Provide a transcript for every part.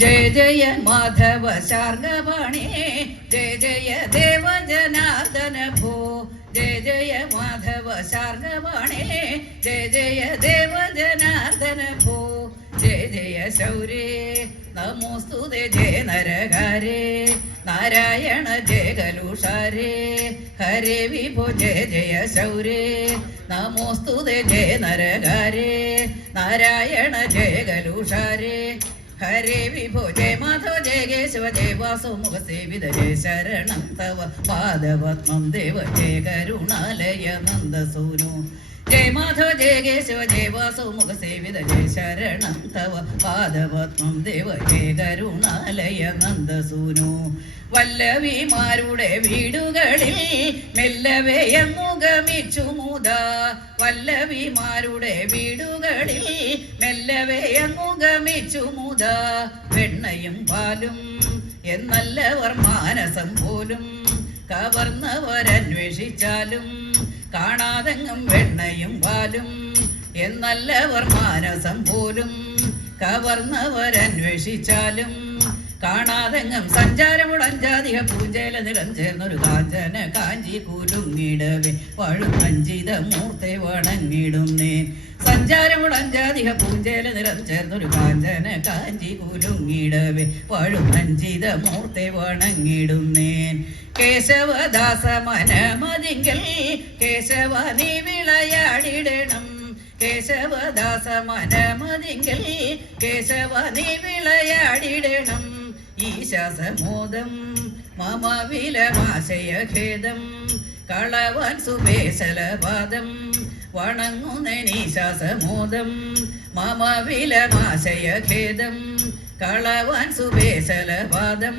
ജയ ജയ മാധവ ശാർഗപണേ ജയ ജയ ദേവ ജനാർദ്ദന ഭോ ജയ ജയ മാധവ ശാർഗപണേ ജയ ജയ ദേവ ജനാർദ്ദന ഭോ ജയ ജയ ശൗരേ നമോസ്തുതേ ജയ നരകാരേ നാരായണ ജയ കലുഷാരേ ഹരേ വിഭോ ജയ ജയ ശൗരേ നമോസ്തുതേ ജയ നരകാരേ നാരായണ ജയ കലുഷാരേ ഹരേ വിഭോ ജയ മാധവ ജയ കേശവ ജയ വാസുമുഖ സേവിത ജയ ശരണം തവ പാദപത്മം ദേവ ജയ കരുണാലയ നന്ദസൂനു ജയ മാധവ ജയ കേശവ ജയ വാസുമുഖ സേവിത ജയ ശരണം തവ പാദപത്മം ദേവ ജയ കരുണാലയ നന്ദസൂനു. വല്ലവിമാരുടെ വീടുകളിൽ മെല്ലവേ മുഖമിച്ചു മുത. വല്ലവിമാരുടെ വീടുകളിൽ മെല്ലവേ മുഖമിച്ചു മുത. വെണ്ണയും പാലും എന്നല്ലവർ മാനസം പോലും കവർന്നവരന്വേഷിച്ചാലും കാണാതെങ്ങും വെണ്ണയും വാലും എന്നല്ലവർ മാനസം പോലും കവർന്നവരന്വേഷിച്ചാലും കാണാതെങ്ങും സഞ്ചാരമുടഞ്ചാതിക പൂജയില നിലം ചേർന്നൊരു കാഞ്ചന കാഞ്ചി കുലുങ്ങിടവേ. വഴുക്കഞ്ചിത മൂർത്തെ വണങ്ങിടുന്നേ. സഞ്ചാരമുടഞ്ചാതിക പൂഞ്ചേല നിലം ചേർന്നൊരു കാഞ്ചന കാഞ്ചി കുലുങ്ങിടവേ. വഴുക്കഞ്ചിത മൂർത്തെ വണങ്ങിടുന്നേൻ കേശവദാസ മനമതിങ്കൽ കേശവ നീ വിളയാടിടണം. കേശവദാസ മനമതിങ്കൽ കേശവ നീ വിളയാടിടണം. ഈശാസമോദം മമ വിലമാശയഖേദം കളവൻ സുബേശലപാദം വണങ്ങുന്നീശാസമോദം മമ വിലമാശയഖേദം കളവൻ സുബേശലപാദം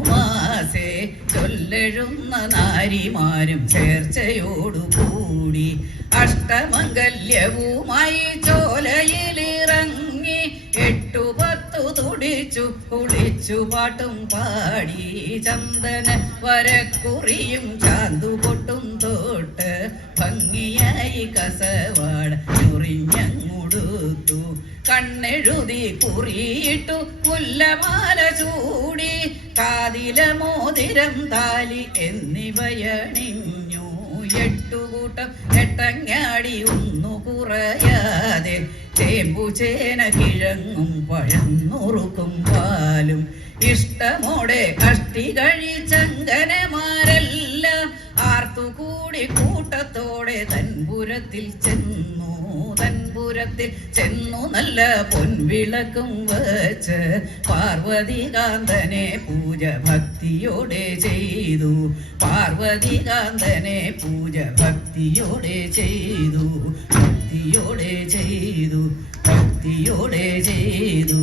ചൊല്ലെഴുന്ന നാരിമാരും ചേർച്ചയോടുകൂടി അഷ്ടമംഗല്യവുമായി ചോലയിലിറങ്ങി എട്ടു പത്തു തുടിച്ചു കുളിച്ചു പാട്ടും പാടി ചന്ദന വരക്കുറിയും ചാന്തു പൊട്ടും തോട്ട് ഭംഗിയായി കസവാട് കസവാട ചുറിഞ്ഞങ്ങുടുത്തു കണ്ണെഴുതി കുറിയിട്ടു പുല്ലമാല ചൂടി കാതില മോതിരം താലി എന്നിവയണിഞ്ഞു. എട്ടുകൂട്ടം എട്ടങ്ങാടി ഒന്നു കുറയാതെ ചേമ്പു ചേന കിഴങ്ങും പഴന്നുറുക്കും പാലും. ഇഷ്ടമോടെ കഷ്ടി കഴിച്ചങ്കനമാരെല്ലാം ആർത്തുകൂടി കൂട്ടത്തോടെ തൻപുരത്തിൽ ചെന്നു തൻപുരത്തിൽ ചെന്നു നല്ല പൊൻവിളക്കും വച്ച് പാർവതികാന്തനെ പൂജ ഭക്തിയോടെ ചെയ്തു. പാർവതികാന്തനെ പൂജ ഭക്തിയോടെ ചെയ്തു. ഭക്തിയോടെ ചെയ്തു. ഭക്തിയോടെ ചെയ്തു.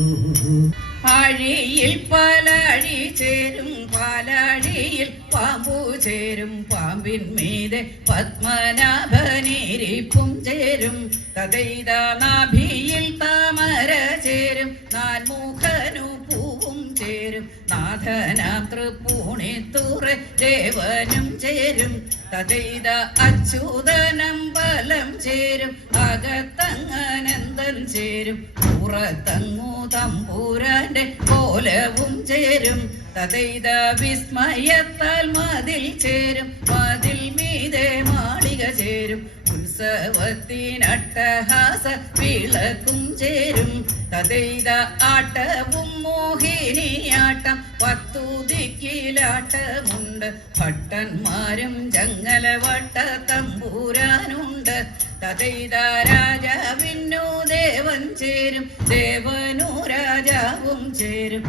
ആഴിയിൽ പാലാഴി ചേരും പാലാഴിയിൽ പാമ്പു ചേരും പാമ്പിൻ മീതെ പത്മനാഭനീരിപ്പും ചേരും. തഥൈത നാഭിയിൽ താമര ചേരും നാൽമുഖനു പൂവും ചേരും. നാഥനാം തൃപ്പൂണിത്തുറ ദേവനും ചേരും. തഥൈത അച്യുതനം ബലം ചേരും അകത്തങ്ങനന്ദൻ ചേരും. പുറത്തങ്ങു തമ്പൂരാന്റെ കോലവും ചേരും. തഥൈത വിസ്മയത്താൽ മതിൽ ചേരും മതിൽ മീതെ മാളിക ചേരും. ഉത്സവത്തിനട്ടഹാസ വിളക്കും ചേരും. തഥൈത ആട്ടവും മോഹിനിയാട്ടം പത്തു ദിക്കിലാട്ടമുണ്ട് ഭട്ടന്മാരും ജങ്ങലവട്ട തമ്പൂരാനുണ്ട്. തഥൈത രാജാവിനു ദേവൻ ചേരും. ദേവനു രാജാവും ചേരും.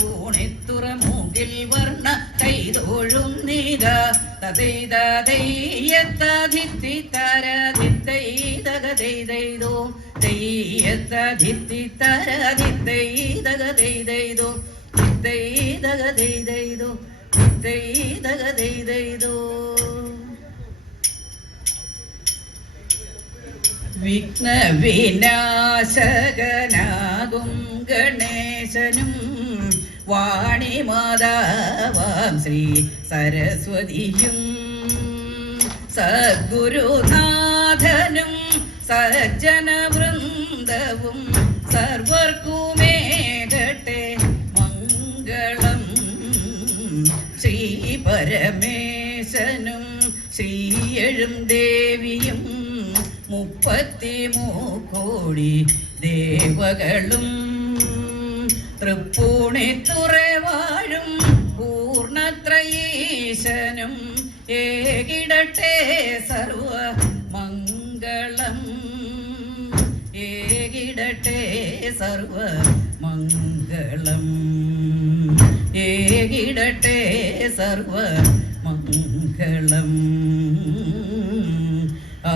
പൂണിത്തുറ മൂകിൽ വർണ കൈതോഴും നീത തഥൈത ദയ്യത്താധിത്തി താരാധിത്തൈതകതൈതൈതോ തെയ്യത്താധിത്തി താരാധിത്തൈതകതൈതൈതോ തെയ്തകതെയ്തെയ്തോ തെയ്തകതെയ്തെയ്തോ വിഘ്ന വിനാശകനാകും ഗണേശനും വാണിമാതാവാം ശ്രീ സരസ്വതിയും. സദ്ഗുരുനാഥനും സജ്ജനവൃന്ദവും സർവർക്കുമേകട്ടെ ദേവിയും മുപ്പത്തിമൂക്കോടി ദേവകളും. തൃപ്പൂണിത്തുറവാഴും പൂർണത്രയീശനും ഏകിടട്ടെ സർവ മംഗളം ഏകിടട്ടെ സർവ മംഗളം ഏകിടട്ടെ സർവ മംഗളം ആ